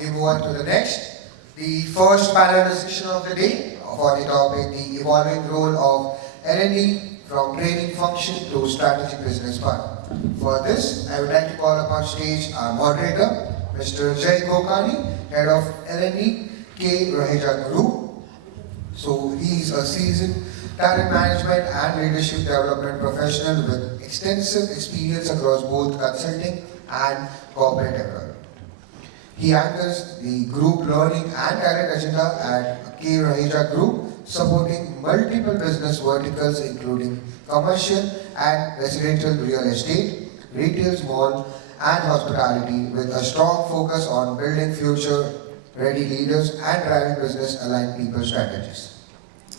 we move on to the next. The first panel discussion of the day for the topic, the evolving role of L&D from training function to strategic business partner. For this, I would like to call upon stage our moderator, Mr. Jay Gokani, Head of L&D, K. Raheja Group. So he is a seasoned talent management and leadership development professional with extensive experience across both consulting and corporate development. He anchors the group learning and talent agenda at K. Raheja Group, supporting multiple business verticals including commercial and residential real estate, retail, mall, and hospitality, with a strong focus on building future-ready leaders and driving business-aligned people strategies.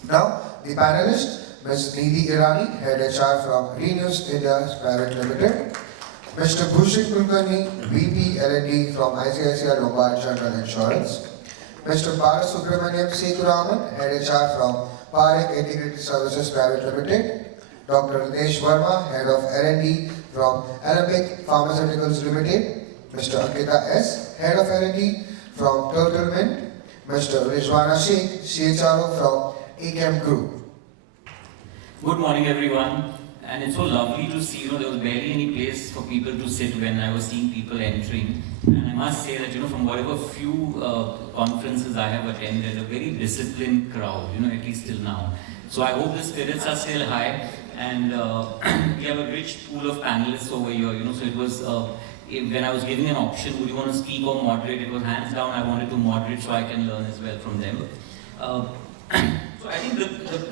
Now, the panelist, Ms. Nidhi Irani, Head HR from Renews India Private Limited, Mr. Bhushan Kulkarni, VP L&D from ICICI Lombard General Insurance, Mr. Balasubramaniam Seturaman, Head HR from Parekh Integrated Services Private Limited, Dr. Ritesh Verma, Head of L&D from Alembic Pharmaceuticals Limited, Mr. Ankita S, Head of L&D from Turtle Mint, Mr. Rizwana Sheikh, CHRO from ACAM Group. Good morning, everyone. And it's so lovely to see, there was barely any place for people to sit when I was seeing people entering. And I must say that, from whatever few conferences I have attended, a very disciplined crowd, at least till now. So I hope the spirits are still high. And we have a rich pool of panelists over here, so it was, when I was giving an option, would you want to speak or moderate, it was hands down, I wanted to moderate so I can learn as well from them. So I think,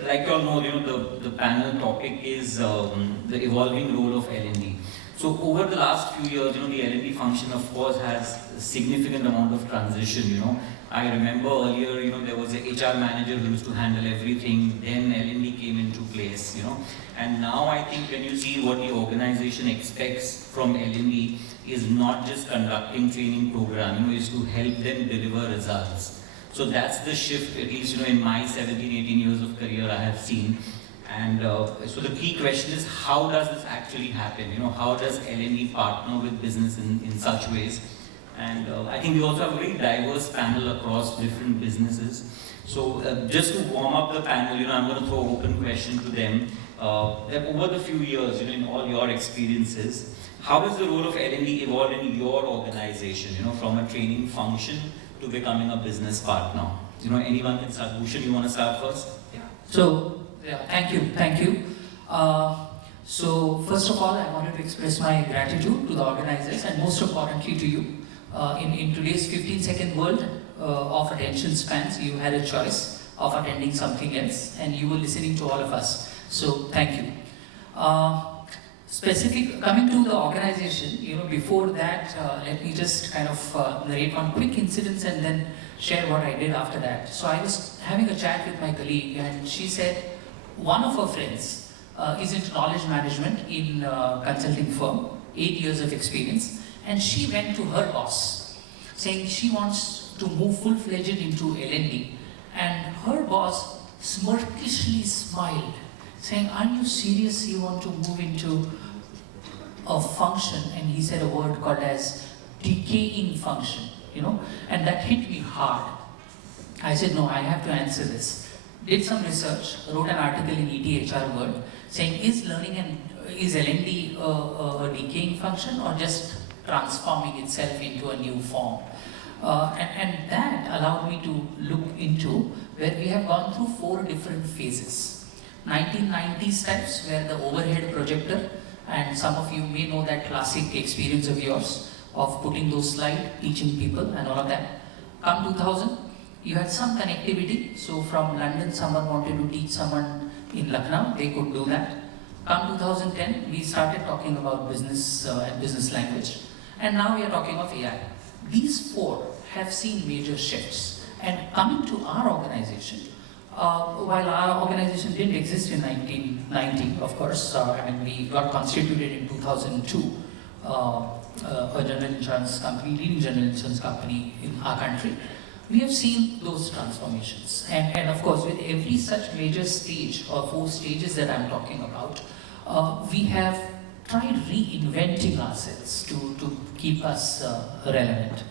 like you all know, the panel topic is the evolving role of L&D. So over the last few years, the L&D function, of course, has a significant amount of transition. I remember earlier, there was a HR manager who used to handle everything. Then L&D came into place. And now I think when you see what the organization expects from L&D is not just conducting training program, is to help them deliver results. So that's the shift, at least in my 17, 18 years of career I have seen. And so the key question is, how does this actually happen? How does L&D partner with business in such ways? And I think we also have a very diverse panel across different businesses. So just to warm up the panel, I'm going to throw an open question to them. That over the few years, in all your experiences, how has the role of L&D evolved in your organization, from a training function to becoming a business partner? Anyone can start. Bhushan, you want to start first? Yeah. So, thank you. So, first of all, I wanted to express my gratitude to the organizers and most importantly to you. In today's 15-second world of attention spans, you had a choice of attending something else and you were listening to all of us. So, thank you. Coming to the organization, before that, let me just kind of narrate one quick incident and then share what I did after that. So I was having a chat with my colleague and she said one of her friends is into knowledge management in a consulting firm, 8 years of experience, and she went to her boss saying she wants to move full-fledged into L&D, and her boss smirkishly smiled, saying, "Are you serious you want to move into a function?" And he said a word called as decaying function, and that hit me hard. I said, no, I have to answer this. Did some research, wrote an article in ETHR World saying, is L&D a decaying function or just transforming itself into a new form? And that allowed me to look into where we have gone through 4 different phases. 1990s types, where the overhead projector, and some of you may know that classic experience of yours of putting those slides, teaching people and all of that. Come 2000, you had some connectivity. So from London, someone wanted to teach someone in Lucknow, they could do that. Come 2010, we started talking about business and business language. And now we are talking of AI. These 4 have seen major shifts. And coming to our organization, while our organization didn't exist in 1990, of course, we got constituted in 2002, a general insurance company, leading general insurance company in our country. We have seen those transformations. And of course, with every such major stage or 4 stages that I'm talking about, we have tried reinventing ourselves to keep us relevant.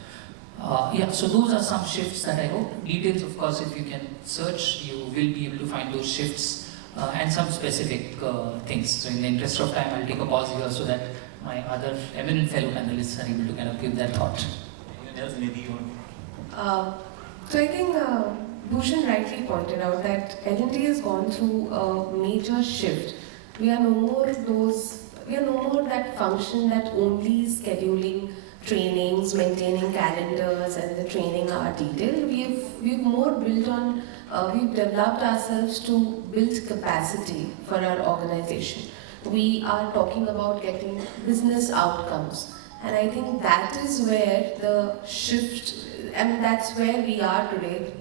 Yeah, so those are some shifts that I wrote. Details, of course, if you can search, you will be able to find those shifts and some specific things. So in the interest of time, I'll take a pause here so that my other eminent fellow panelists are able to kind of give their thought. Anyone else? Nidhi, you want So I think Bhushan rightly pointed out that L&T has gone through a major shift. We are no more that function that only scheduling trainings, maintaining calendars, and the training are detailed. We've more built on, we've developed ourselves to build capacity for our organization. We are talking about getting business outcomes. And I think that is where the shift, and that's where we are today.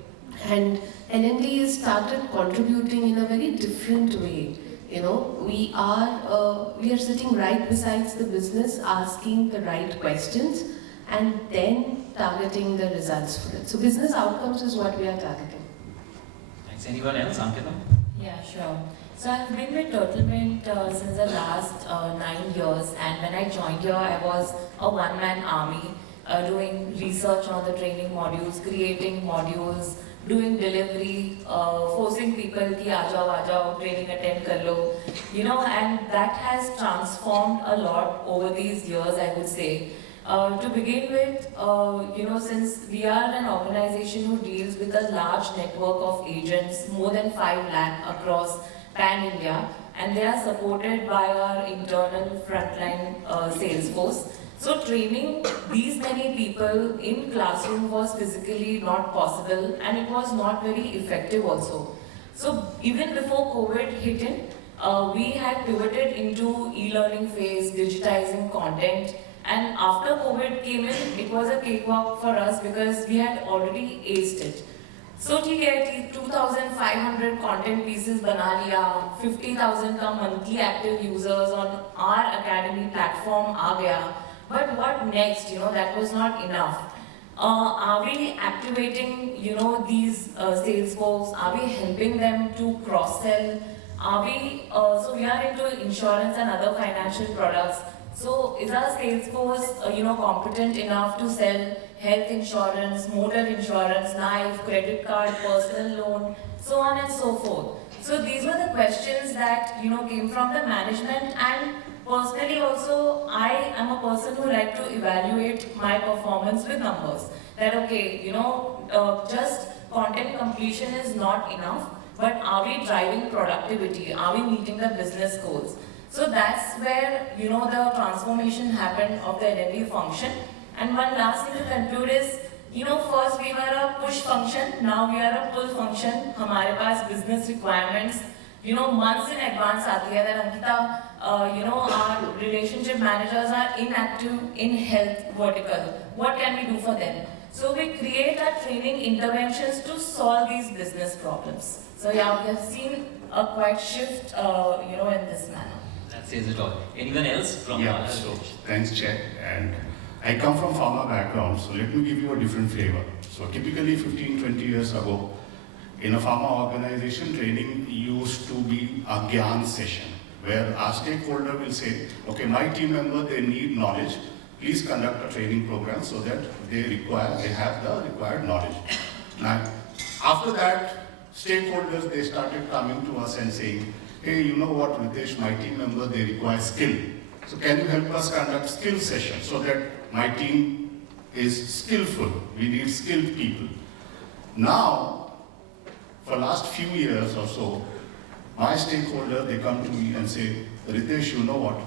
And L&D has started contributing in a very different way. You know, we are sitting right besides the business, asking the right questions, and then targeting the results for it. So business outcomes is what we are targeting. Thanks. Anyone else? Ankita? Yeah, sure. So I've been with Turtlemint since the last 9 years, and when I joined here, I was a one-man army doing research on the training modules, creating modules, doing delivery, forcing people ki aa jao, training attend kar lo, you know, and that has transformed a lot over these years, I would say. To begin with, you know, since we are an organization who deals with a large network of agents, more than 5 lakh across pan-India, and they are supported by our internal frontline sales force. So training these many people in classroom was physically not possible, and it was not very effective also. So even before COVID hit in, we had pivoted into e-learning phase, digitizing content, and after COVID came in, it was a cakewalk for us because we had already aced it. So ठीक है, 2,500 content pieces बना लिया, 50,000 का monthly active users on our academy platform आ गया. But what next? You know, that was not enough. Are we activating, you know, these sales folks? Are we helping them to cross-sell? Are we, so we are into insurance and other financial products. So is our sales force, you know, competent enough to sell health insurance, motor insurance, knife, credit card, personal loan, so on and so forth? So these were the questions that, you know, came from the management, and personally also, I am a person who like to evaluate my performance with numbers. That okay, you know, just content completion is not enough, but are we driving productivity? Are we meeting the business goals? So that's where, you know, the transformation happened of the L&D function. And one last thing to conclude is, you know, first we were a push function, now we are a pull function. हमारे पास business requirements, you know, months in advance आती है that Ankita, you know, our relationship managers are inactive in health vertical. What can we do for them? So we create our training interventions to solve these business problems. So yeah, we have seen a quite shift, you know, in this manner. That says it all. Anyone else from Yeah, so thanks, Chet. And I come from pharma background, so let me give you a different flavor. So typically 15, 20 years ago, in a pharma organization, training used to be a Gyan session, where our stakeholder will say, okay, my team member, they need knowledge, please conduct a training program so that they have the required knowledge. Now, after that, stakeholders, they started coming to us and saying, hey, you know what, Ritesh, my team member, they require skill. So can you help us conduct skill sessions so that my team is skillful? We need skilled people. Now, for last few years or so, my stakeholder, they come to me and say, Ritesh, you know what,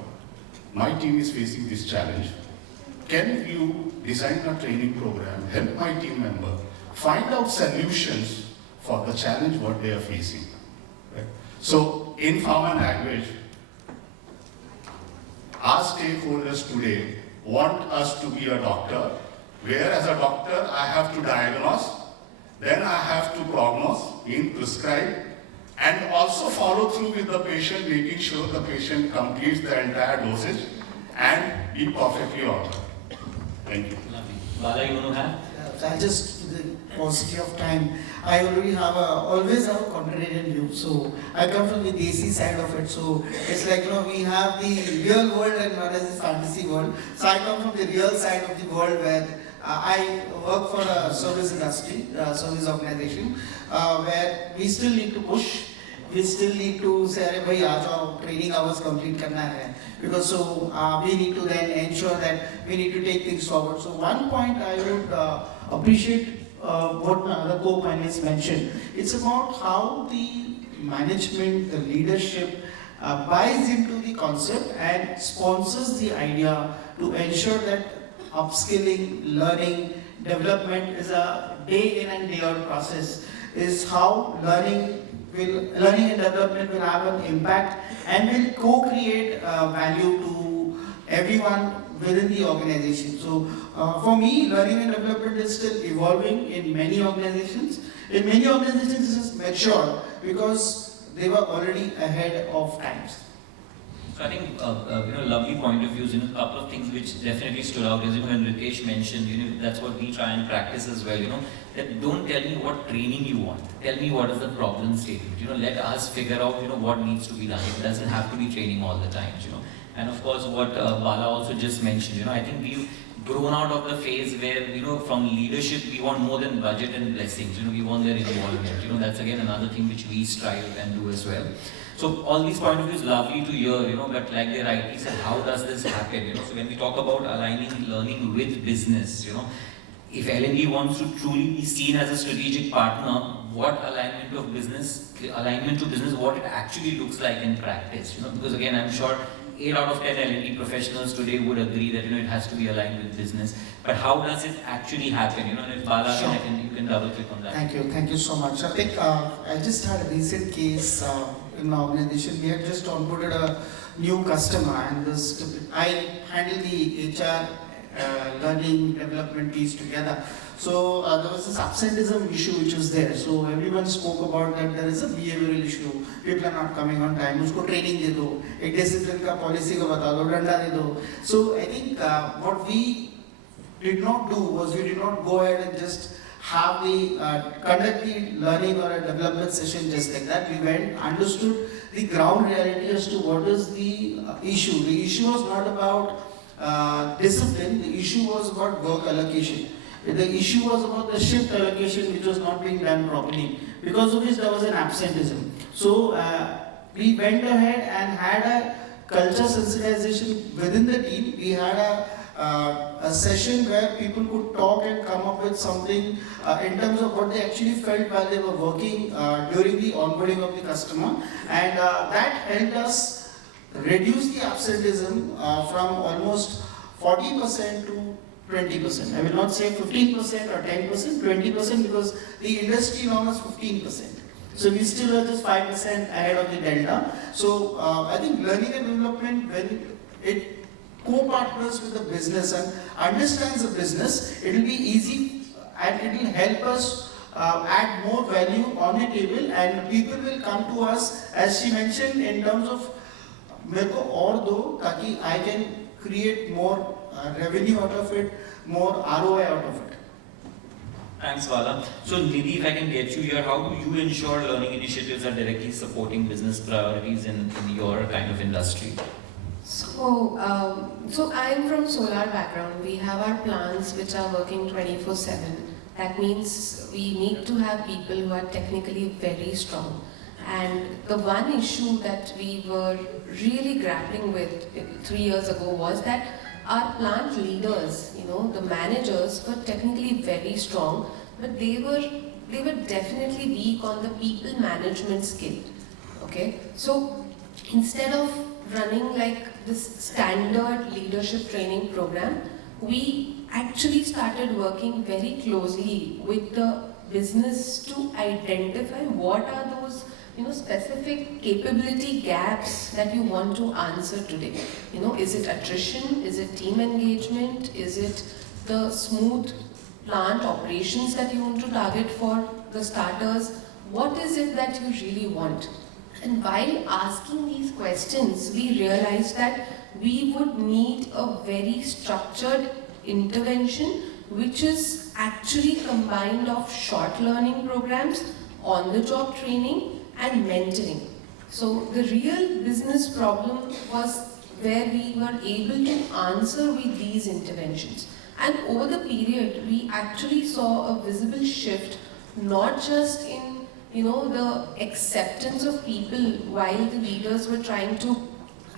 my team is facing this challenge. Can you design a training program, help my team member, find out solutions for the challenge what they are facing? Right? So, in pharma language, our stakeholders today want us to be a doctor, where as a doctor I have to diagnose, then I have to prognose, mean prescribe, and also follow through with the patient, making sure the patient completes the entire dosage and be perfectly all right. Thank you. Lovely. Bala, you want to have? I just, the paucity of time, I already have always have a contrarian view. So I come from the desi side of it. So it's like, you know, we have the real world and not as the fantasy world. So I come from the real side of the world where I work for a service industry, service organization, where we still need to push. We still need to say, "Arey bhai, aa jao, training hours complete karna hai." Because so we need to then ensure that we need to take things forward. So one point I would appreciate what my other co-panelists mentioned. It's about how the management, the leadership buys into the concept and sponsors the idea to ensure that upskilling, learning, development is a day in and day out process. Is how learning and development will have an impact and will co-create value to everyone within the organization. So for me, learning and development is still evolving in many organizations. In many organizations, it is mature because they were already ahead of times. So I think, lovely point of views, a couple of things which definitely stood out is, when Ritesh mentioned, that's what we try and practice as well, that don't tell me what training you want. Tell me what is the problem statement. Let us figure out, what needs to be done. It doesn't have to be training all the time, And of course, what Bala also just mentioned, I think we've grown out of the phase where, from leadership, we want more than budget and blessings. We want their involvement. That's again another thing which we strive and do as well. So all these point of views lovely to hear, but like they rightly said, how does this happen? So when we talk about aligning learning with business, if L&D wants to truly be seen as a strategic partner, what alignment to business, what it actually looks like in practice, because again, I'm sure 8 out of 10 L&D professionals today would agree that, it has to be aligned with business. But how does it actually happen? And if Bala, Sure. you can double click on that. Thank you so much. I think I just had a recent case in my organization. We had just onboarded a new customer, and I handle the HR learning development piece together. So there was this absenteeism issue which was there. So everyone spoke about that there is a behavioral issue. People are not coming on time. Usko training de do. Ek discipline ka policy ka bata do. Danda de do. So I think what we did not do was we did not go ahead and just have the conduct the learning or a development session just like that. We went, understood the ground reality as to what is the issue. The issue was not about discipline. The issue was about work allocation. The issue was about the shift allocation which was not being done properly, because of which there was an absenteeism. So we went ahead and had a culture sensitization within the team. We had a session where people could talk and come up with something in terms of what they actually felt while they were working during the onboarding of the customer, and that helped us reduce the absenteeism from almost 40% to 20%. I will not say 15% or 10%, 20%, because the industry norm is 15%. So we still are just 5% ahead of the delta. So I think learning and development, when it co-partners with the business and understands the business, it will be easy and it will help us add more value on the table, and people will come to us, as she mentioned, in terms of मेरे को और दो ताकि I can create more revenue out of it, more ROI out of it. Thanks, Vala. So, Nidhi, if I can get you here, how do you ensure learning initiatives are directly supporting business priorities in your kind of industry? So I am from solar background. We have our plants which are working 24/7. That means we need to have people who are technically very strong. And the one issue that we were really grappling with 3 years ago was that our plant leaders, the managers were technically very strong, but they were definitely weak on the people management skill. Okay, so instead of running like this standard leadership training program, we actually started working very closely with the business to identify what are those specific capability gaps that you want to answer today. Is it attrition? Is it team engagement? Is it the smooth plant operations that you want to target for the starters? What is it that you really want? And while asking these questions, we realized that we would need a very structured intervention which is actually combined of short learning programs, on-the-job training, and mentoring. So the real business problem was where we were able to answer with these interventions. And over the period, we actually saw a visible shift, not just in the acceptance of people while the leaders were trying to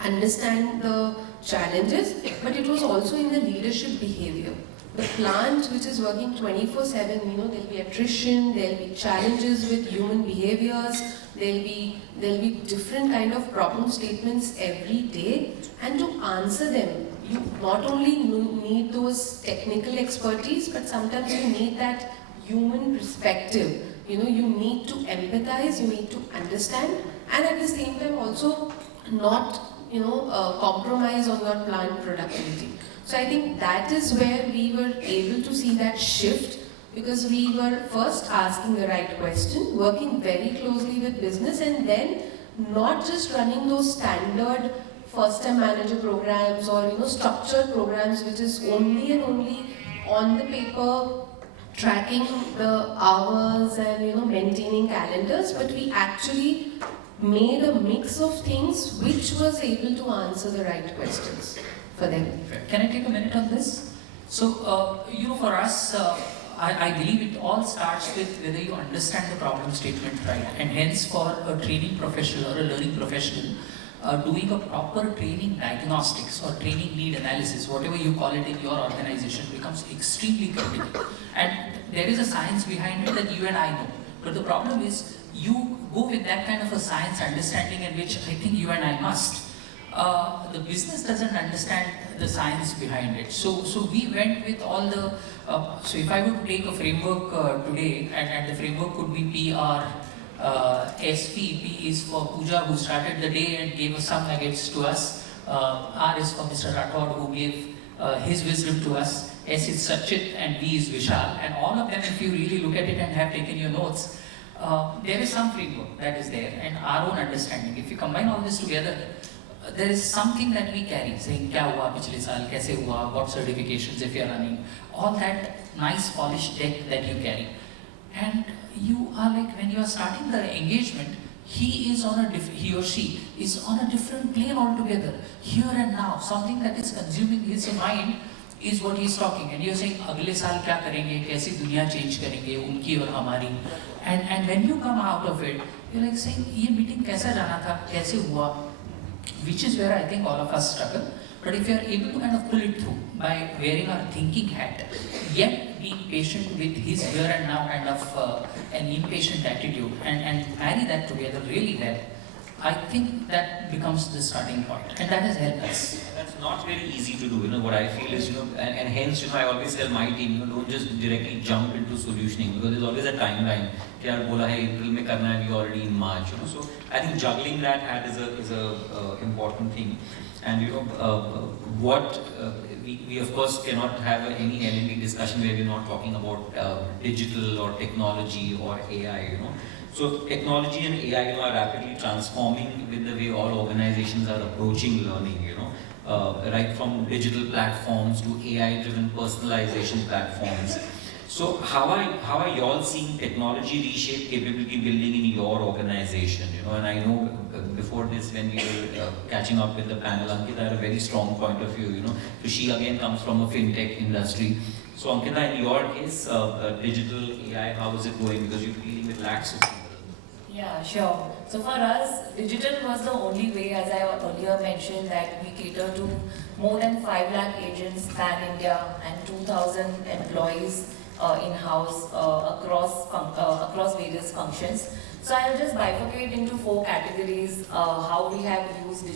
understand the challenges, but it was also in the leadership behavior. The plant which is working 24/7, there'll be attrition, there'll be challenges with human behaviors, there'll be different kind of problem statements every day, and to answer them, you not only need those technical expertise, but sometimes you need that human perspective. You need to empathize, you need to understand, and at the same time also not compromise on your plant productivity. So I think that is where we were able to see that shift, because we were first asking the right question, working very closely with business, and then not just running those standard first-time manager programs or structured programs, which is only and only on the paper, tracking the hours and maintaining calendars, but we actually made a mix of things which was able to answer the right questions for them. Can I take a minute on this? So, for us, I believe it all starts with whether you understand the problem statement right, and hence for a training professional or a learning professional, doing a proper training diagnostics or training need analysis, whatever you call it in your organization, becomes extremely critical. And there is a science behind it that you and I know. But the problem is, you go with that kind of a science understanding, in which I think you and I must. The business doesn't understand the science behind it. So we went with all the, so if I were to take a framework today, and the framework could be PR, SP, P is for Pooja, who started the day and gave us some nuggets to us. R is for Mr. Rathod, who gave his wisdom to us. S is Sachit, and V is Vishal. And all of them, if you really look at it and have taken your notes, there is some framework that is there, and our own understanding. If you combine all this together, there is something that we carry, saying kya hua pichhle saal, kaise hua, what certifications if you are running, all that nice polished deck that you carry. And you are like, when you are starting the engagement, he or she is on a different plane altogether. Here and now, something that is consuming his mind is what he is talking. And you are saying, agle saal kya karenge, kaisi duniya change karenge, unki aur hamari. And when you come out of it, you are like saying, ye meeting kaisa jana tha, kaise hua? Which is where I think all of us struggle. But if you are able to kind of pull it through by wearing our thinking hat, yet being patient with his here and now kind of an impatient attitude, and marry that together really well, I think that becomes the starting point, and that has helped us. That's not very easy to do. What I feel is, and hence, I always tell my team, don't just directly jump into solutioning, because there's always a timeline. Yaar bola hai April mein karna hai, we already in March. So I think juggling that hat is a important thing. And we of course cannot have any L&D discussion where we're not talking about digital or technology or AI. So technology and AI are rapidly transforming with the way all organizations are approaching learning. Right from digital platforms to AI-driven personalization platforms. So how are you all seeing technology reshape capability building in your organization? And I know before this, when we were catching up with the panel, Ankita had a very strong point of view. So she again comes from a fintech industry. So Ankita, in your case, digital AI, how is it going? Because you're dealing with lakhs of people. Yeah, sure. So for us, digital was the only way, as I earlier mentioned, that we cater to more than 5 lakh agents pan-India and 2,000 employees in-house across various functions. So I'll just bifurcate into 4 categories how we have used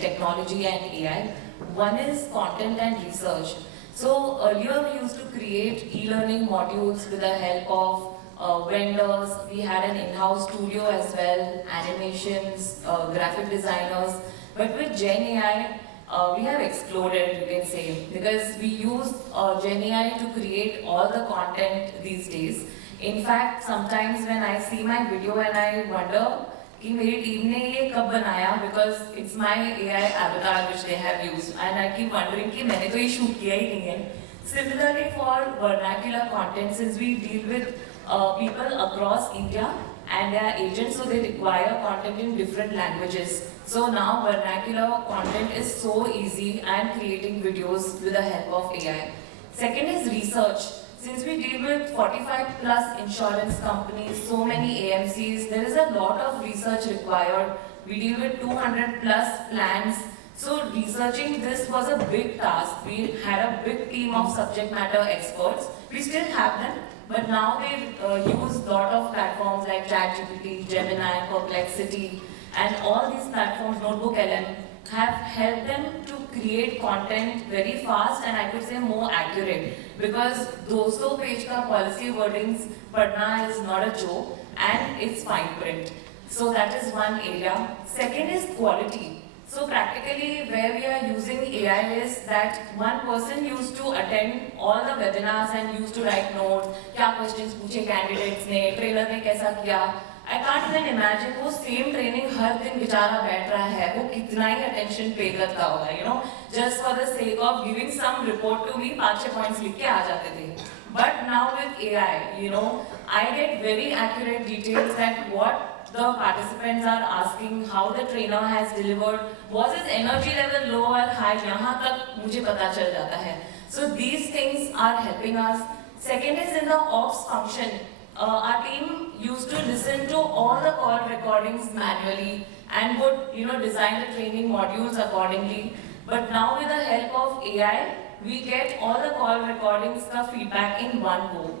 technology and AI. One is content and research. So earlier we used to create e-learning modules with the help of vendors. We had an in-house studio as well, animations, graphic designers. But with Gen AI, we have exploded, you can say, because we use Gen AI to create all the content these days. In fact, sometimes when I see my video and I wonder कि मेरी team ने ये कब बनाया, because it's my AI avatar which they have used, and I keep wondering कि मैंने तो ये shoot किया ही नहीं है. Similarly for vernacular content, since we deal with people across India and they are agents, so they require content in different languages. So now vernacular content is so easy and creating videos with the help of AI. Second is research. Since we deal with 45 plus insurance companies, so many AMCs, there is a lot of research required. We deal with 200 plus plans. So researching this was a big task. We had a big team of subject matter experts. We still have them, but now they use a lot of platforms like ChatGPT, Gemini, Perplexity, and all these platforms, Notebook LM, have helped them to create content very fast and I could say more accurate. Because 200 page ka policy wordings padna is not a joke and it's fine print. So that is one area. Second is quality. So practically where we are using AI is that one person used to attend all the webinars and used to write notes, kya questions पूछे candidates ने, trailer ने कैसा किया. I can't even imagine वो same training हर दिन बेचारा बैठ रहा है, वो कितना ही attention pay करता होगा, you know, just for the sake of giving some report to me, 5-6 points लिख के आ जाते थे. But now with AI, you know, I get very accurate details that what the participants are asking, how the trainer has delivered, was his energy level low or high, यहाँ तक मुझे पता चल जाता है. So these things are helping us. Second is in the ops function. Our team used to listen to all the call recordings manually and would, you know, design the training modules accordingly. But now with the help of AI, we get all the call recordings ka feedback in one go.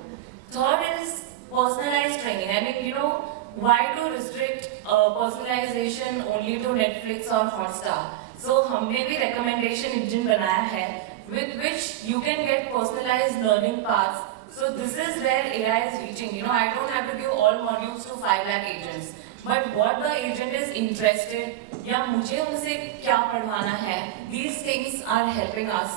Third is personalized training. I mean, you know, why to restrict personalization only to Netflix or Hotstar? So हमने भी recommendation engine बनाया है with which you can get personalized learning paths. So this is where AI is reaching. You know, I don't have to give all modules to 5 lakh agents. But what the agent is interested, या मुझे उनसे क्या पढ़वाना है, these things are helping us.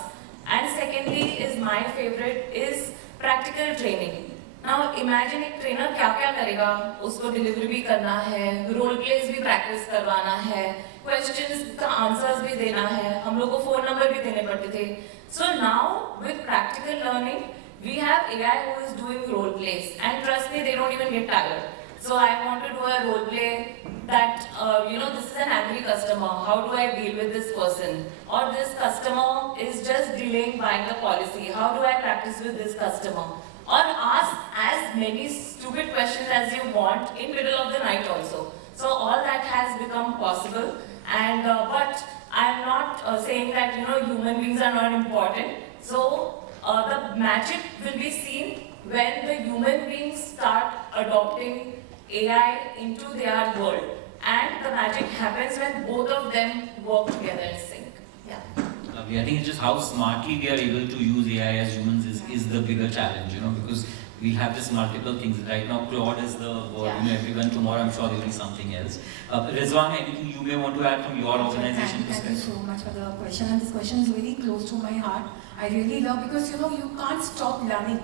And secondly is my favorite is practical training. Now imagine एक trainer क्या क्या करेगा, उसको delivery भी करना है, role plays भी practice करवाना है, questions का answers भी देना है, हम लोग को phone number भी देने पड़ते थे. So now with practical learning, we have AI who is doing role plays, and trust me, they don't even get tired. So I want to do a role play that, you know, this is an angry customer. How do I deal with this person? Or this customer is just delaying buying the policy. How do I practice with this customer? Or ask as many stupid questions as you want in middle of the night also. So all that has become possible. And but I'm not saying that, you know, human beings are not important. So the magic will be seen when the human beings start adopting AI into their world. And the magic happens when both of them work together in sync. Yeah. Lovely. I think it's just how smartly we are able to use AI as humans is the bigger challenge, you know, because we have just multiple things. Right now, Claude is the word, you know, everyone. Tomorrow, I'm sure there will be something else. Rizwan, anything you may want to add from your organization Thank you perspective? so much for the question, and this question is very close to my heart. I really love because, you know, you can't stop learning.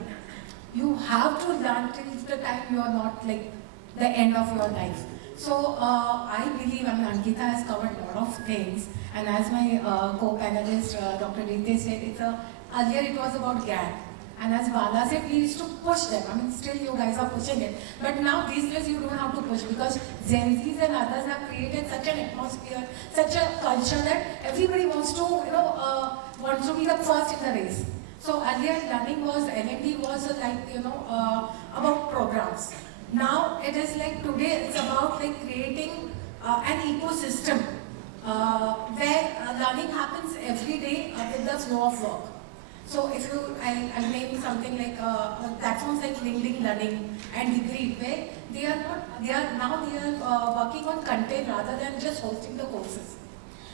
You have to learn till the time you are not like the end of your life. So I believe, I mean, Ankita has covered a lot of things, and as my co-panelist Dr. Ritesh said, earlier it was about GAN, and as Bala said, we used to push them. I mean, still you guys are pushing it, but now these days you don't have to push because Gen Zs and others have created such an atmosphere, such a culture that everybody wants to, you know, wants to be the first in the race. So earlier learning was, L&D was like, you know, about programs. Now it is like today it's about like creating an ecosystem where learning happens every day with the flow of work. So if you, I'll name something like platforms like LinkedIn Learning and Degree, where they are now working on content rather than just hosting the courses.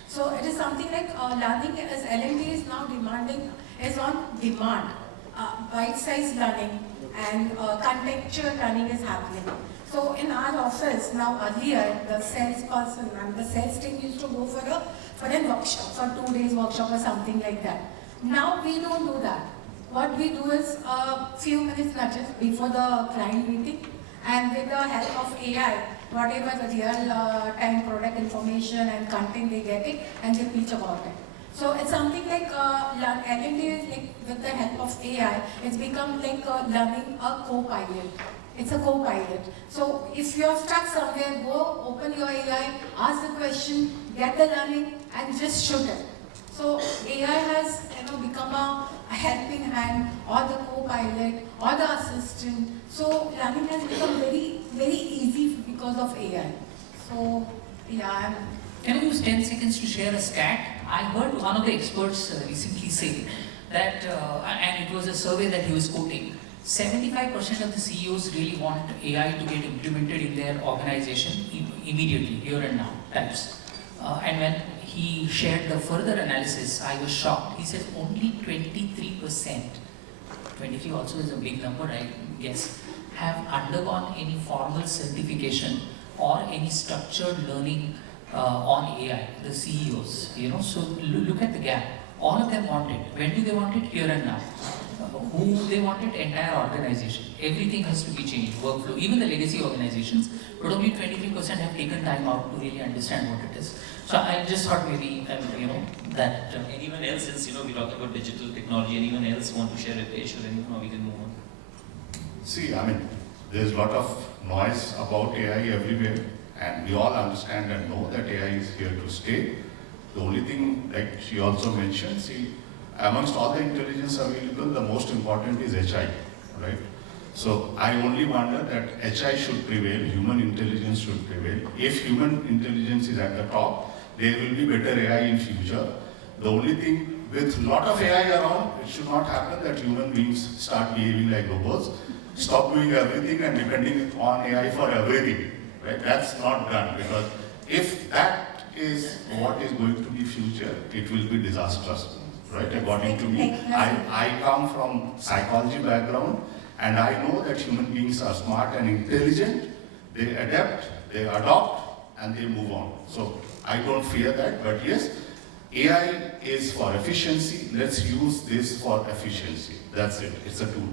So it is something like learning as L&D is now demanding, is on demand. Bite-sized learning and contextual learning is happening. So in our office now, earlier the salesperson and the sales team used to go for a workshop, for 2 days workshop or something like that. Now we don't do that. What we do is a few minutes nudges before the client meeting, and with the help of AI, whatever the real time product information and content they get it, and they teach about it. So it's something like L&D is like with the help of AI, it's become like learning a co-pilot. It's a co-pilot. So if you're stuck somewhere, go open your AI, ask the question, get the learning and just shoot it. So AI has become a helping hand or the co-pilot or the assistant. So learning has become very, very easy because of AI. So yeah, Can you use 10 seconds to share a stat? I heard one of the experts recently say that, and it was a survey that he was quoting, 75% of the CEOs really want AI to get implemented in their organization immediately, here and now, types. And when he shared the further analysis, I was shocked. He said only 23%, 23 also is a big number, I guess, have undergone any formal certification or any structured learning on AI, the CEOs, so look at the gap. All of them want it. When do they want it? Here and now. Who they want it? Entire organization. Everything has to be changed, workflow. Even the legacy organizations, but only 23% have taken time out to really understand what it is. So I just thought maybe, that... Anyone else, since we talked about digital technology, anyone else want to share a pitch or anything, or we can move on? See, there's a lot of noise about AI everywhere, and we all understand and know that AI is here to stay. The only thing, like she also mentioned, see, amongst all the intelligence available, the most important is HI, right? So I only wonder that HI should prevail, human intelligence should prevail. If human intelligence is at the top, there will be better AI in future. The only thing, with a lot of AI around, it should not happen that human beings start behaving like robots, stop doing everything and depending on AI for everything, right? That's not done, because if that is what is going to be future, it will be disastrous, right? According to me, I come from psychology background, and I know that human beings are smart and intelligent. They adapt, they adopt, and they move on. So I don't fear that, but yes, AI is for efficiency. Let's use this for efficiency. That's it. It's a tool.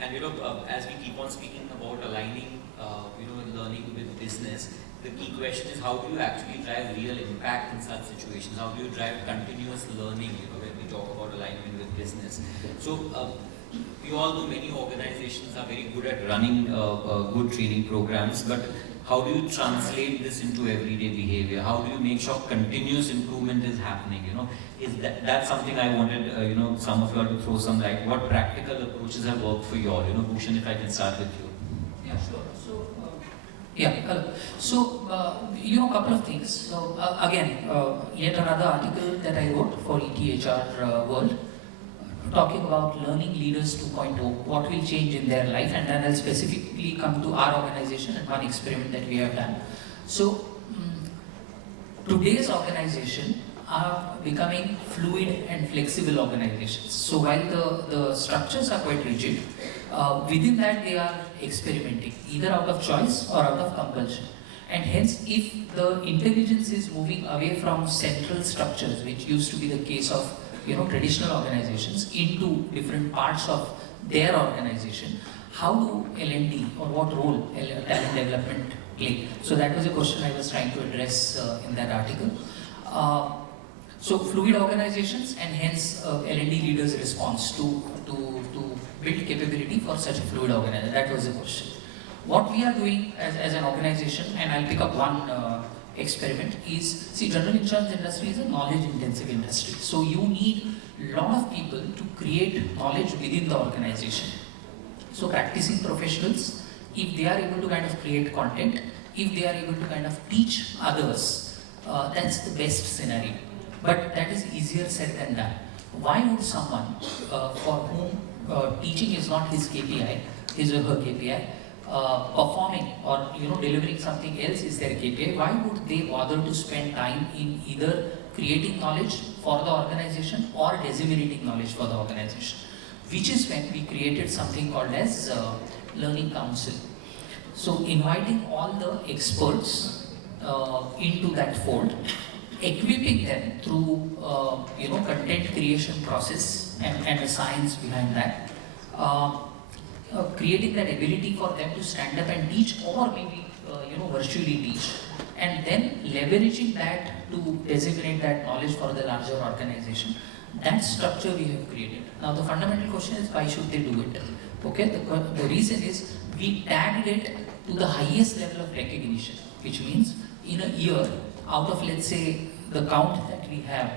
And as we keep on speaking about aligning, learning with business, the key question is how do you actually drive real impact in such situations? How do you drive continuous learning, when we talk about alignment with business? So we all know many organizations are very good at running good training programs, but how do you translate this into everyday behavior? How do you make sure continuous improvement is happening? Is that's something I wanted, some of you all to throw some light. What practical approaches have worked for you all? Bhushan, if I can start with you. Yeah, sure. So, a couple of things. So, again, yet another article that I wrote for ETHR World, talking about learning leaders 2.0, what will change in their life, and then I'll specifically come to our organization and one experiment that we have done. So, today's organization are becoming fluid and flexible organizations. So while the structures are quite rigid, within that they are experimenting, either out of choice or out of compulsion. And hence, if the intelligence is moving away from central structures, which used to be the case of traditional organizations, into different parts of their organization, how do L&D or what role talent development play? So that was a question I was trying to address in that article. So fluid organizations and hence L&D leaders' response to build capability for such a fluid organization. That was the question. What we are doing as an organization, and I'll pick up one experiment, is, see, general insurance industry is a knowledge-intensive industry. So you need a lot of people to create knowledge within the organization. So practicing professionals, if they are able to kind of create content, if they are able to kind of teach others, that's the best scenario. But that is easier said than done. Why would someone for whom teaching is not his KPI, his or her KPI, performing or delivering something else is their KPI, why would they bother to spend time in either creating knowledge for the organization or disseminating knowledge for the organization? Which is when we created something called as Learning Council. So inviting all the experts into that fold, equipping them through content creation process and the science behind that, creating that ability for them to stand up and teach, or maybe virtually teach, and then leveraging that to disseminate that knowledge for the larger organization. That structure we have created. Now the fundamental question is, why should they do it? Okay, the reason is we tagged it to the highest level of recognition, which means in a year out of, let's say, the count that we have,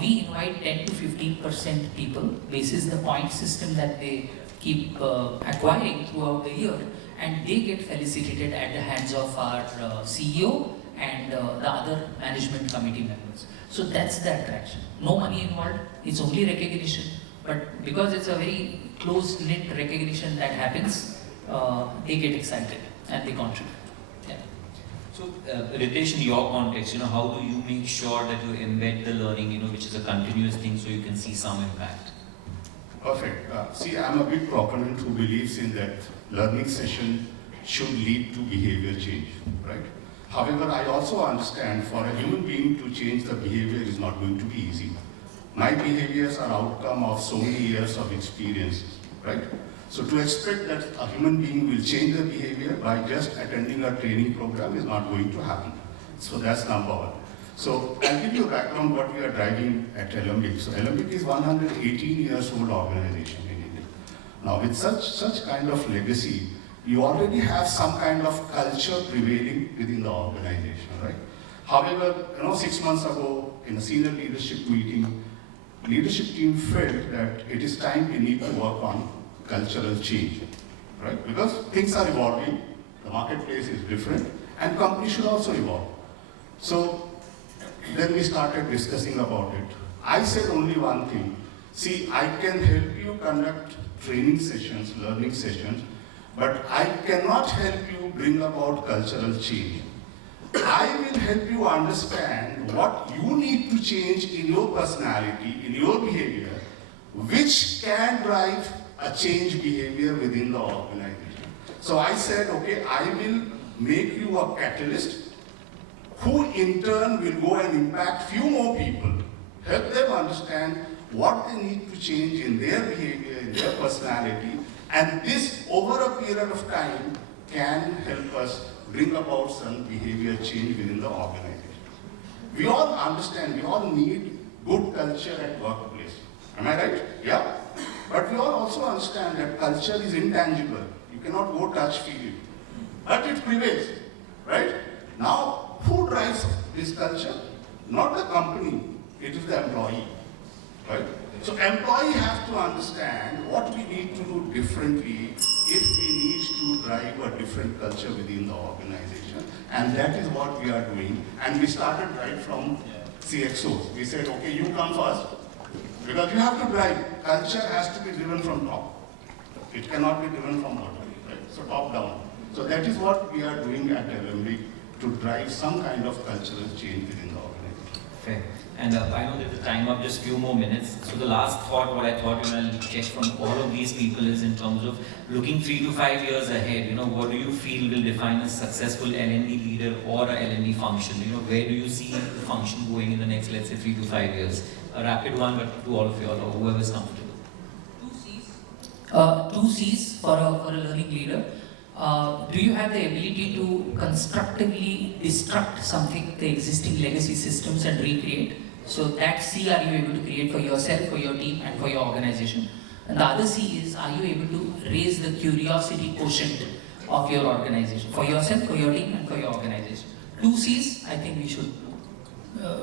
we invite 10 to 15% people basis the point system that they keep acquiring throughout the year, and they get felicitated at the hands of our CEO and the other management committee members. So that's the attraction. No money involved, it's only recognition, but because it's a very close-knit recognition that happens, they get excited and they contribute. Yeah. So, Ritesh, in your context, how do you make sure that you embed the learning, which is a continuous thing, so you can see some impact? Perfect. See, I'm a big proponent who believes in that learning session should lead to behavior change, right? However, I also understand for a human being to change the behavior is not going to be easy. My behaviors are outcome of so many years of experience, right? So to expect that a human being will change the behavior by just attending a training program is not going to happen. So that's number one. So I'll give you a background what we are driving at Alembic. So Alembic is 118 years old organization in India. Now with such kind of legacy, you already have some kind of culture prevailing within the organization, right? However, 6 months ago in a senior leadership meeting, leadership team felt that it is time we need to work on cultural change, right? Because things are evolving, the marketplace is different, and companies should also evolve. So then we started discussing about it. I said only one thing. See, I can help you conduct training sessions, learning sessions, but I cannot help you bring about cultural change. I will help you understand what you need to change in your personality, in your behavior, which can drive a change behavior within the organization. So I said, okay, I will make you a catalyst who in turn will go and impact few more people, help them understand what they need to change in their behavior, in their personality, and this over a period of time can help us bring about some behavior change within the organization. We all understand, we all need good culture at workplace. Am I right? Yeah? But we all also understand that culture is intangible. You cannot go touch, feel it. But it prevails, right? Now, who drives this culture? Not the company, it is the employee, right? So employee have to understand what we need to do differently if we need to drive a different culture within the organization. And that is what we are doing. And we started right from CXOs. We said, okay, you come first, because you have to drive. Culture has to be driven from top. It cannot be driven from bottom, right? So top down. So that is what we are doing at Alembic to drive some kind of cultural change within the organization. Fair. And I know that the time up just few more minutes. So the last thought, what I thought I'll check from all of these people is in terms of looking 3 to 5 years ahead. What do you feel will define a successful L&D leader or a L&D function? Where do you see the function going in the next, let's say, 3 to 5 years? A rapid one, but to all of you all, or whoever is comfortable. 2 C's for a learning leader. Do you have the ability to constructively destruct something, the existing legacy systems, and recreate? So that C are you able to create for yourself, for your team, and for your organization? And the other C is, are you able to raise the curiosity quotient of your organization, for yourself, for your team, and for your organization? 2 C's, I think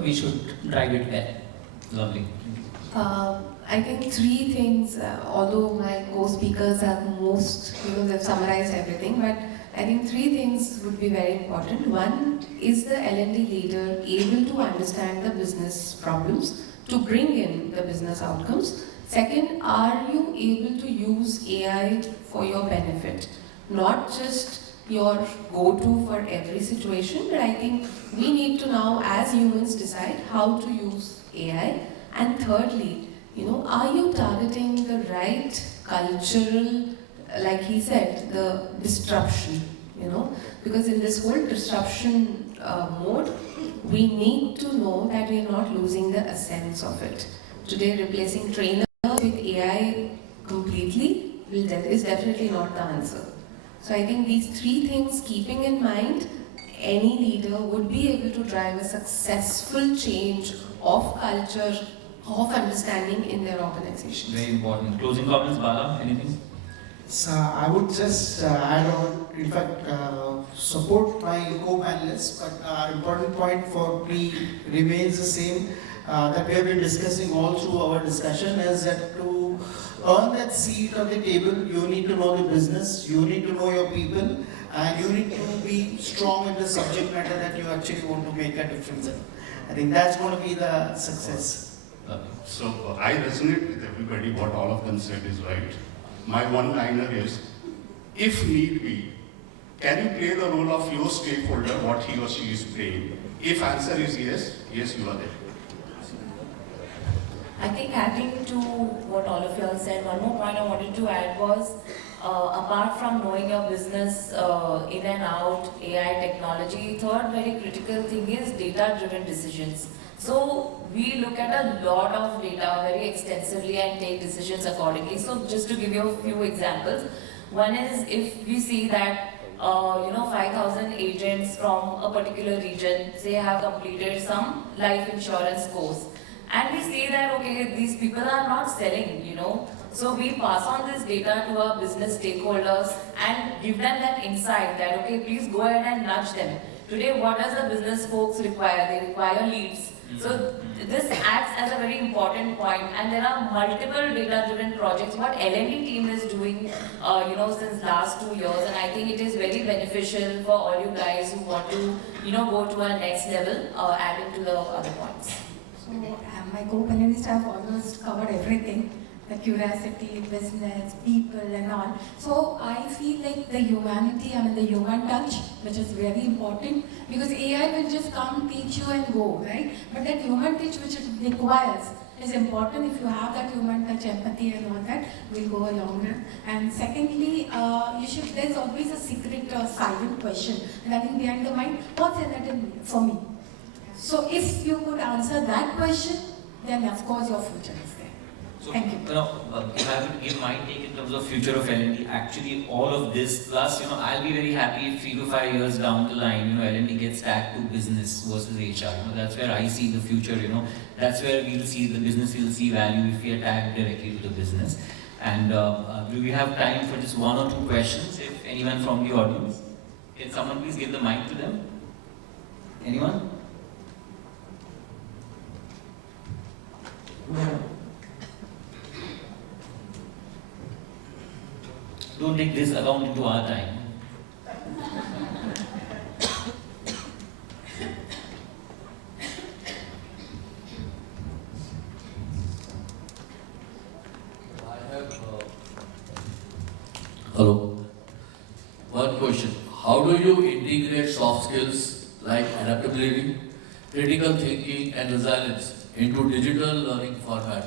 we should drive it well. Lovely. I think 3 things, although my co-speakers have they've summarized everything, but I think 3 things would be very important. One, is the L&D leader able to understand the business problems to bring in the business outcomes? Second, are you able to use AI for your benefit? Not just your go-to for every situation, but I think we need to now, as humans, decide how to use AI. And thirdly, are you targeting the right cultural, like he said, the disruption, Because in this whole disruption mode, we need to know that we are not losing the essence of it. Today, replacing trainers with AI completely is definitely not the answer. So I think these 3 things, keeping in mind, any leader would be able to drive a successful change of culture, of understanding in their organization. Very important. Closing comments, Bala, anything? So I would just add on, in fact, support my co-panelists, but our important point for me remains the same that we have been discussing all through our discussion is that to earn that seat on the table, you need to know the business, you need to know your people, and you need to be strong in the subject matter that you actually want to make a difference in. I think that's going to be the success. So I resonate with everybody, what all of them said is right. My one-liner is, if need be, can you play the role of your stakeholder, what he or she is playing? If answer is yes, yes, you are there. I think adding to what all of you all said, one more point I wanted to add was, apart from knowing your business in and out, AI technology, third very critical thing is data-driven decisions. So we look at a lot of data very extensively and take decisions accordingly. So just to give you a few examples, one is if we see that 5,000 agents from a particular region, say, have completed some life insurance course, and we see that okay, these people are not selling, so we pass on this data to our business stakeholders and give them that insight that okay, please go ahead and nudge them. Today, what does the business folks require? They require leads. So this acts as a very important point, and there are multiple data-driven projects. What L&D team is doing, since last 2 years, and I think it is very beneficial for all you guys who want to, go to a next level, adding to the other points. So my co-panelists have almost covered everything, the curiosity, business, people and all. So I feel like the humanity, the human touch, which is very important, because AI will just come, teach you and go, right? But that human touch which it requires is important. If you have that human touch, empathy and all that, will go a long run. And secondly, there's always a secret or silent question running behind the mind, what's in it for me? So if you could answer that question, then of course your future is there. So, Thank you. If I have to give my take in terms of future of L&D, actually all of this, plus, I'll be very happy if 3 to 5 years down the line, L&D gets tagged to business versus HR. That's where I see the future, That's where we'll see, the business will see value if we are tagged directly to the business. And do we have time for just 1 or 2 questions, if anyone from the audience? Can someone please give the mic to them? Anyone? Don't take this account into our time. Hello. One question. How do you integrate soft skills like adaptability, critical thinking and resilience into digital learning format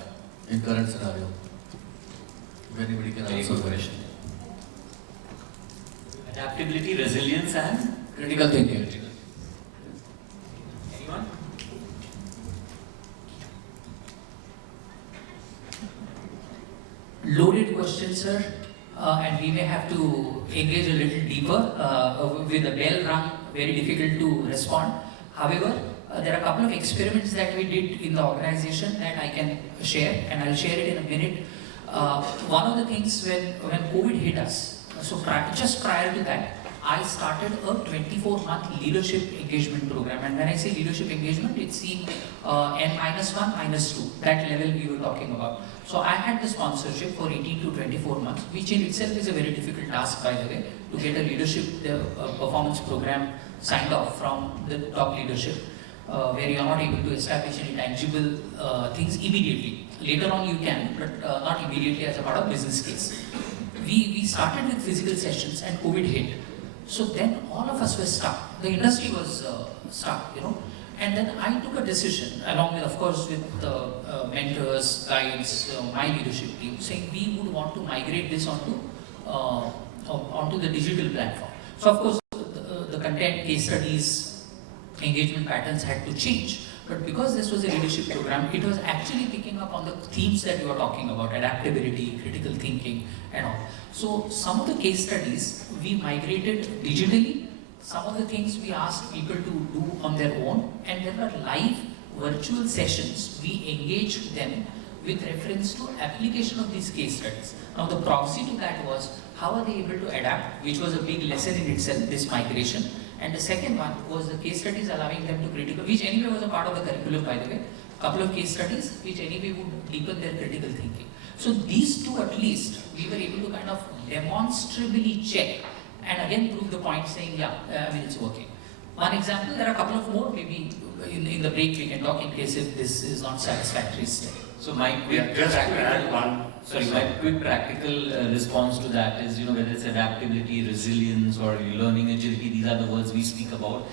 in current scenario? If anybody can answer the question. Adaptability, resilience and Critical thinking. anyone? Loaded question, sir, and we may have to engage a little deeper. With the bell rung, very difficult to respond. However, there are a couple of experiments that we did in the organization that I can share, and I'll share it in a minute. One of the things when COVID hit us, just prior to that, I started a 24-month leadership engagement program. And when I say leadership engagement, it's in N-1, -2, that level we were talking about. So I had the sponsorship for 18 to 24 months, which in itself is a very difficult task, by the way, to get a leadership performance program signed off from the top leadership, where you are not able to establish any tangible things immediately. Later on you can, but not immediately as a part of business case. We started with physical sessions and COVID hit. So then all of us were stuck. The industry was stuck, And then I took a decision, along with, of course, with mentors, guides, my leadership team, saying we would want to migrate this onto the digital platform. So of course, the content, case studies, engagement patterns had to change. But because this was a leadership program, it was actually picking up on the themes that you were talking about, adaptability, critical thinking, and all. So some of the case studies we migrated digitally, some of the things we asked people to do on their own, and there were live virtual sessions. We engaged them with reference to application of these case studies. Now the proxy to that was how are they able to adapt, which was a big lesson in itself, this migration. And the second one was the case studies allowing them to critical, which anyway was a part of the curriculum, by the way. Couple of case studies which anyway would deepen their critical thinking. So these two at least, we were able to kind of demonstrably check and again prove the point saying, yeah, I mean it's working. One example, there are a couple of more, maybe in the break we can talk in case if this is not satisfactory still. So my quick Yeah, just to add one. my quick practical response to that is, whether it's adaptability, resilience, or learning agility, these are the words we speak about.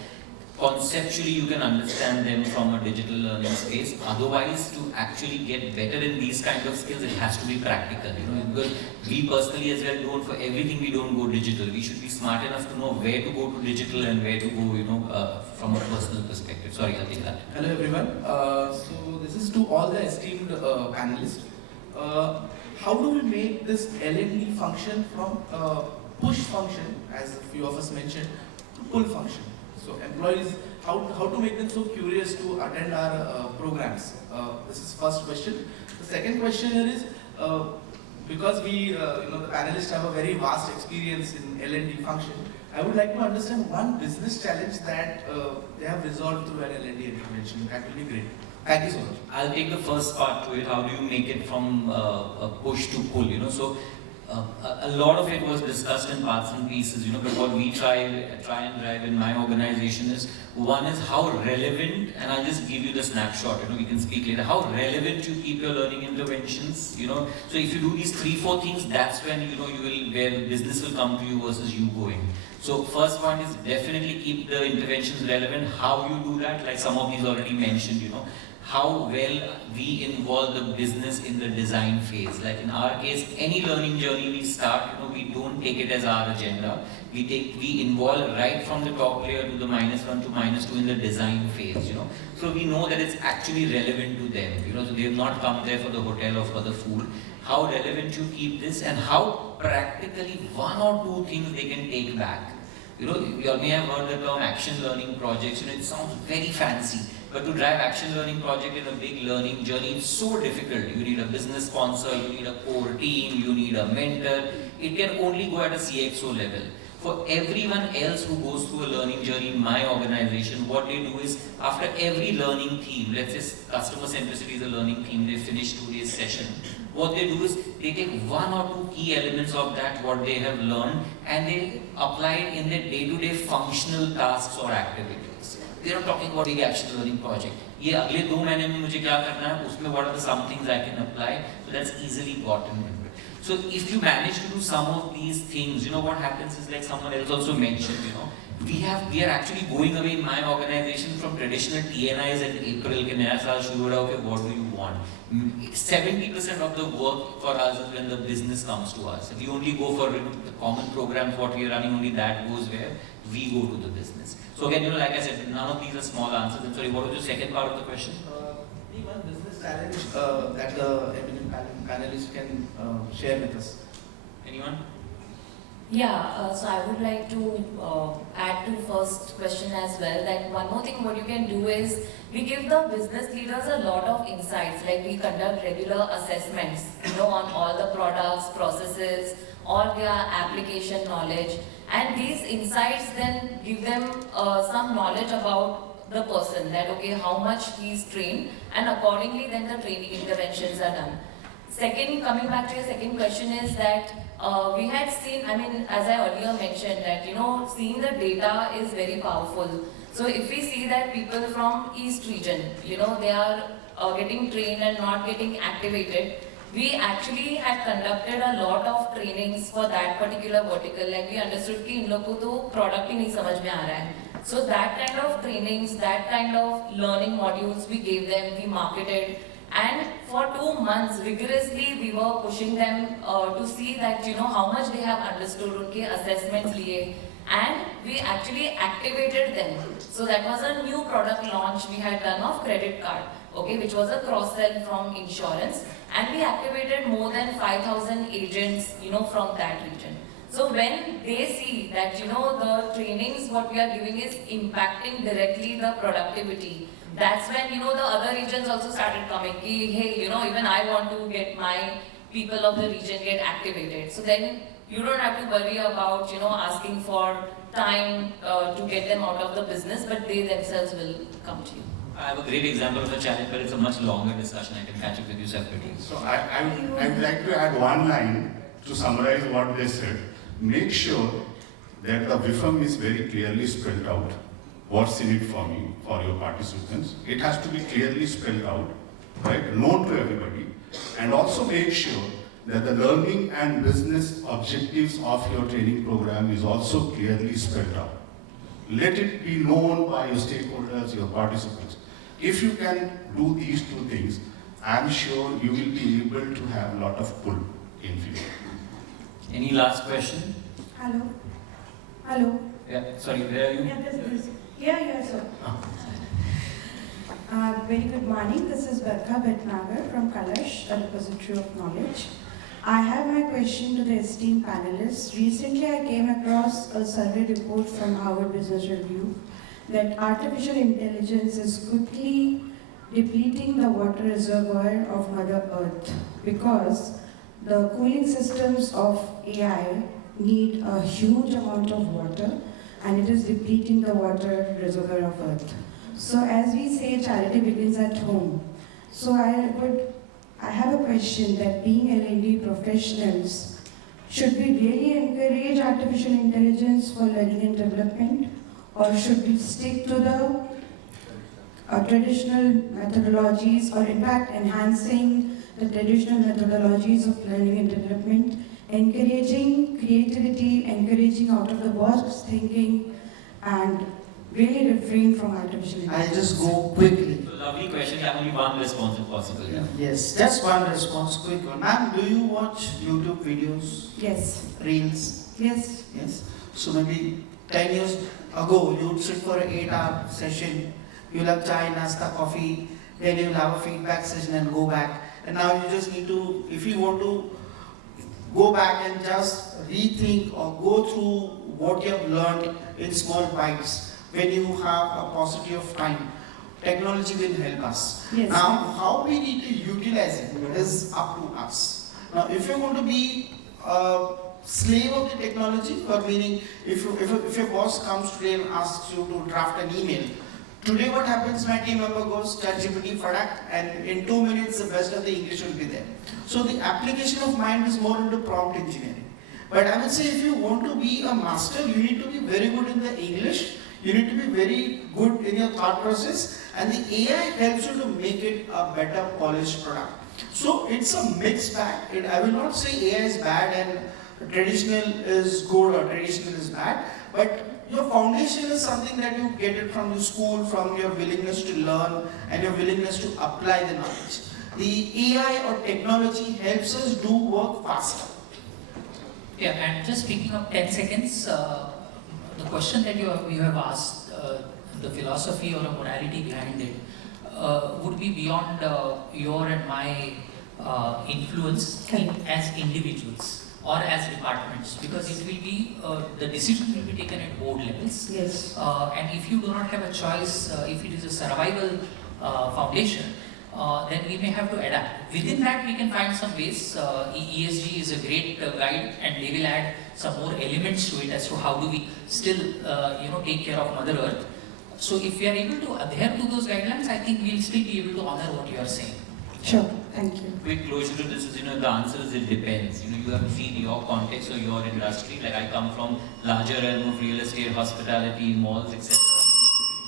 Conceptually, you can understand them from a digital learning space. Otherwise, to actually get better in these kind of skills, it has to be practical. Because we personally as well don't, for everything we don't go digital. We should be smart enough to know where to go to digital and where to go, from a personal perspective. Sorry, I'll take that. Hello everyone. So this is to all the esteemed panelists. How do we make this L&D function from push function, as a few of us mentioned, to pull function? So employees, how to make them so curious to attend our programs? This is first question. The second question here is, because we, the panelists have a very vast experience in L&D function, I would like to understand one business challenge that they have resolved through an L&D intervention. That will be great. Thank you so much. I'll take the first part to it. How do you make it from a push to pull? So a lot of it was discussed in parts and pieces. But what we try and drive in my organization is, one is how relevant, and I'll just give you the snapshot. We can speak later. How relevant you keep your learning interventions. So if you do these 3-4 things, that's when you will, where the business will come to you versus you going. So first one is definitely keep the interventions relevant. How you do that, like some of these already mentioned, how well we involve the business in the design phase. Like in our case, any learning journey we start, we don't take it as our agenda. We involve right from the top layer to the -1 to -2 in the design phase, So we know that it's actually relevant to them, so they have not come there for the hotel or for the food. How relevant you keep this, and how practically 1 or 2 things they can take back. You all may have heard the term action learning projects. It sounds very fancy, but to drive action learning project in a big learning journey, it's so difficult. You need a business sponsor, you need a core team, you need a mentor. It can only go at a CXO level. For everyone else who goes through a learning journey in my organization, what they do is, after every learning theme, let's say customer centricity is a learning theme, they finish 2 days session. What they do is, they take 1 or 2 key elements of that, what they have learned, and they apply it in their day-to-day functional tasks or activities. They are not talking about big action learning project. ये अगले 2 महीने में मुझे क्या करना है, उसमें what are the some things I can apply, so that's easily gotten. So if you manage to do some of these things, what happens is, like someone else also mentioned, we are actually going away in my organization from traditional TNIs in April के नया साल शुरू हो रहा हो, what do you want? 70% of the work for us is when the business comes to us. If we only go for the common programs, what we are running, only that goes where we go to the business. So again, like I said, none of these are small answers. And sorry, what was the second part of the question? The one business challenge that the eminent panelists can share with us. Anyone? Yeah, so I would like to add to first question as well, that one more thing what you can do is, we give the business leaders a lot of insights, like we conduct regular assessments, on all the products, processes, all their application knowledge, and these insights then give them some knowledge about the person, that okay, how much he is trained, and accordingly then the training interventions are done. Second, coming back to your second question is that we had seen, as I earlier mentioned, that seeing the data is very powerful. So if we see that people from East region, they are getting trained and not getting activated, we actually had conducted a lot of trainings for that particular vertical. Like we understood कि इन लोग को तो product ही नहीं समझ में आ रहा है. So that kind of trainings, that kind of learning modules we gave them, we marketed. And for 2 months, rigorously, we were pushing them to see that, how much they have understood, उनके assessments लिए. And we actually activated them. So that was a new product launch we had done of credit card, okay, which was a cross-sell from insurance. And we activated more than 5,000 agents, from that region. So when they see that, the trainings what we are giving is impacting directly the productivity, that's when, the other regions also started coming, hey, even I want to get my people of the region get activated. So then You don't have to worry about, asking for time to get them out of the business, but they themselves will come to you. I have a great example of a challenge, but it's a much longer discussion. I can catch up with you separately. So I would like to add one line to summarize what they said. Make sure that the VIFM is very clearly spelled out. What's in it for me, for your participants. It has to be clearly spelled out, right? Known to everybody. And also make sure that the learning and business objectives of your training program is also clearly spelled out. Let it be known by your stakeholders, your participants. If you can do these two things, I'm sure you will be able to have a lot of pull in future. Any last question? Hello. Hello. Yeah, sorry, where are you? Yeah, sir. Very good morning. This is Barkha Bhetnagar from Kalash, a repository of knowledge. I have my question to the esteemed panelists. Recently, I came across a survey report from Harvard Business Review that artificial intelligence is quickly depleting the water reservoir of Mother Earth because the cooling systems of AI need a huge amount of water and it is depleting the water reservoir of Earth. So as we say, charity begins at home. So I have a question that being L&D professionals, should we really encourage artificial intelligence for learning and development? Or should we stick to the traditional methodologies, or in fact enhancing the traditional methodologies of learning and development, encouraging creativity, encouraging out-of-the-box thinking, and really refrain from artificial intelligence? I'll just go quickly. So lovely question. Yeah, only one response if possible. Yeah. Yes, just one response, quick one. Ma'am, do you watch YouTube videos, Yes. reels? Yes. Yes. So maybe 10 years ago, you would sit for an 8-hour session. You'll have chai, nasta, coffee, then you'll have a feedback session and go back. And now you just need to, if you want to go back and just rethink or go through what you have learned in small bites, when you have a paucity of time, technology will help us. Yes. Now, how we need to utilize it is up to us. Now, if you're going to be a slave of the technology, or meaning if your boss comes today and asks you to draft an email, today what happens, my team member goes ChatGPT, Fadak, and in 2 minutes the best of the English will be there. So the application of mind is more into prompt engineering. But I would say if you want to be a master, you need to be very good in the English, you need to be very good in your thought process, and the AI helps you to make it a better polished product. So it's a mixed bag. I will not say AI is bad and traditional is good or traditional is bad, but your foundation is something that you get it from the school, from your willingness to learn and your willingness to apply the knowledge. The AI or technology helps us do work faster. Yeah, and just speaking of 10 seconds, the question that you have asked, the philosophy or the morality behind it, would be beyond your and my influence as individuals or as departments, because it will be, the decision will be taken at board levels. Yes. And if you do not have a choice, if it is a survival foundation, then we may have to adapt. Within that, we can find some ways. ESG is a great guide, and they will add some more elements to it as to how do we still, take care of Mother Earth. So if we are able to adhere to those guidelines, I think we'll still be able to honor what you are saying. Sure. Thank you. Quick closure to this is, the answer is it depends. You have to see your context or your industry. Like I come from larger realm of real estate, hospitality, malls, etc.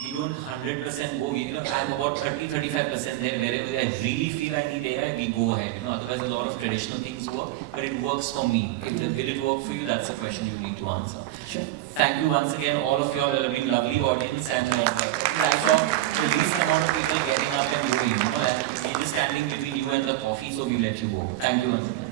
We don't 100% go. I'm about 30-35% there. Wherever I really feel I need AI, we go ahead. Otherwise, a lot of traditional things work, but it works for me. Will it work for you? That's a question you need to answer. Sure. Thank you once again, all of you all have been lovely audience, and I saw the least amount of people getting up and going. And we're just standing between you and the coffee, so we let you go. Thank you once again.